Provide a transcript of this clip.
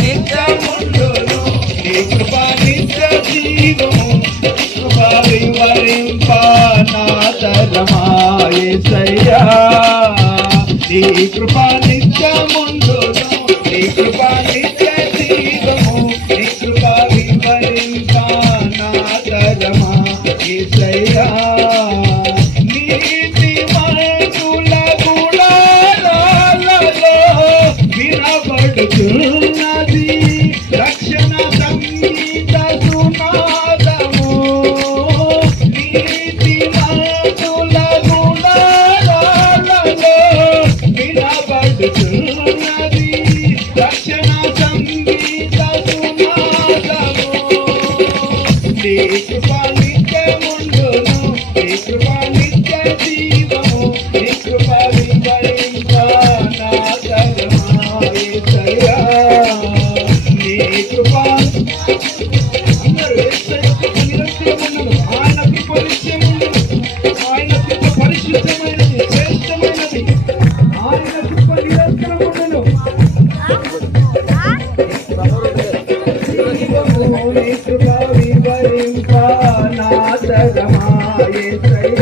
నిత్యముండును, నీ కృప నిత్య జీవము, కృప వివరింప నా తరమా యేసయ్యా. నీ కృప నిత్యముండును, నీ కృప నిత్య జీవము, నీ కృప వివరింప నా తరమా యేసయ్యా. వినబడుతున్నది రక్షణ సంగీత సునాదము, నీతిమంతుల గుణాలలో వినబడుతున్నది రక్షణ సంగీత సునాదము. నీ కృప నిత్యముండును, నీ కృప నిత్య జీవము, నీ కృప వివరింప నా తరమా యేసయ్యా. నీ కృప అందరూ యేసయ్య కృప నిరంతరమున్నది, ఆయన కృప నిత్యముండును, ఆయన కృప పరిశుద్ధమైనది, శ్రేష్టమైనది, ఆయన కృప నిరంతరమున్నను. నీ కృప వివరింప నా తరమా యేసయ్యా.